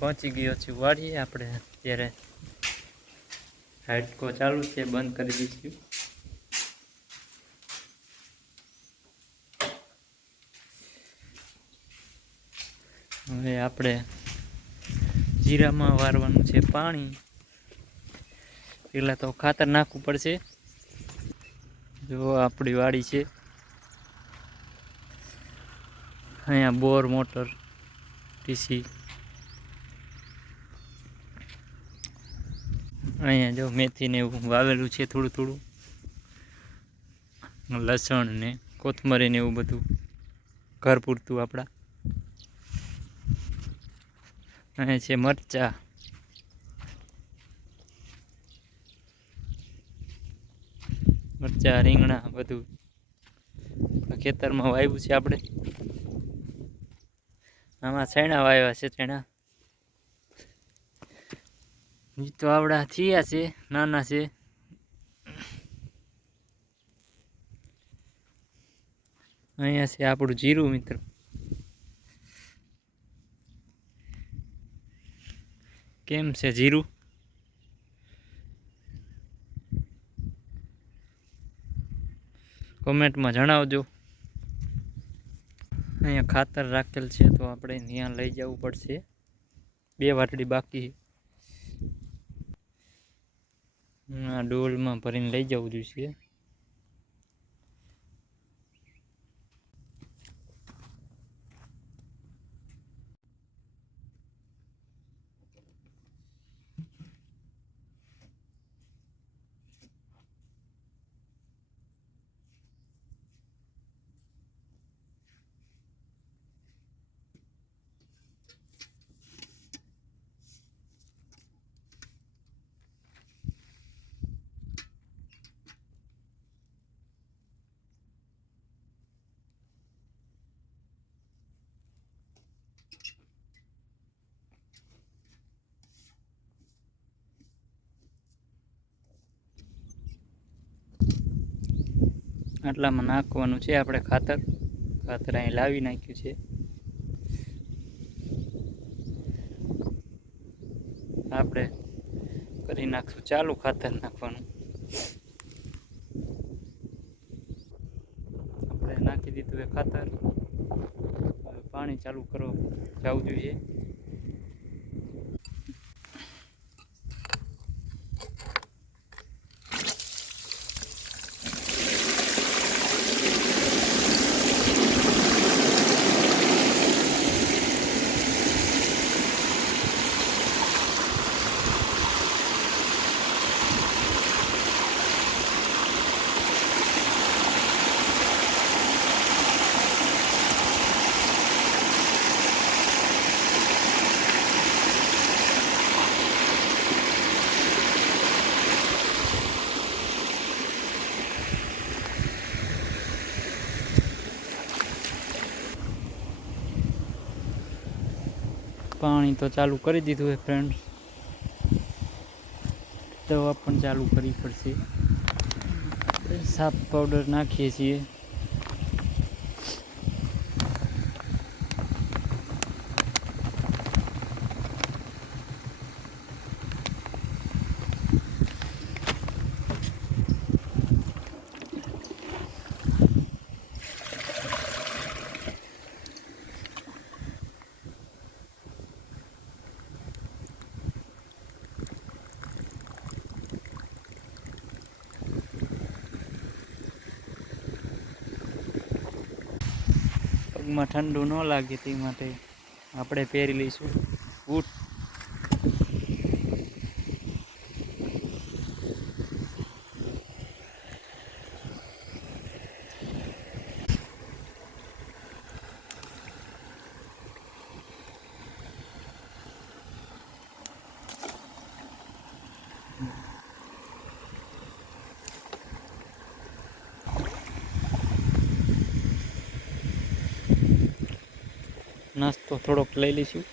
પહોંચી ગયો છું વાળીએ આપણે અત્યારે હાઇટકો ચાલુ છે, બંધ કરી દઈશું. હવે આપણે જીરામાં વારવાનું છે પાણી. પહેલાં તો ખાતર નાખવું પડશે. જો આપણી વાડી છે. અહીંયા બોર, મોટર, ટીસી અહીંયા જો મેથીને એવું વાવેલું છે થોડું થોડું. લસણ ને કોથમરી ને એવું બધું ઘર પૂરતું આપણા. અહીંયા છે મરચા. મરચા, રીંગણા બધું ખેતરમાં વાવ્યું છે આપણે. આમાં ચણા વાવ્યા છે ચણા ઈ તો આવડા થયા છે, નાના છે. અહીંયા છે આપણું જીરું, મિત્ર. કેમ છે જીરું? કોમેન્ટમાં જણાવજો. અહીંયા ખાતર રાખેલ છે, તો આપણે ત્યાં લઈ જવું પડશે. બે વાટડી બાકી આ ડોલમાં ભરીને લઈ જવું જોઈશે આટલામાં નાખવાનું છે આપણે ખાતર. ખાતર અહીં લાવી નાખ્યું છે. આપણે કરી નાખશું, ચાલુ ખાતર નાખવાનું. આપણે નાખી દીધું એ ખાતર. પાણી ચાલુ કરવા જવું જોઈએ. પાણી તો ચાલુ કરી દીધું છે ફ્રેન્ડ દવા પણ ચાલુ કરવી પડશે. સાફ પાવડર નાખીએ છીએ. પગમાં ઠંડુ ન લાગે તે માટે આપણે પહેરી લઈશું. બૂટ નાસ્તો થોડોક લઈ લઈશું.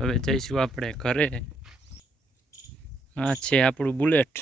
હવે જઈશું આપણે ઘરે. આ છે આપણું બુલેટ.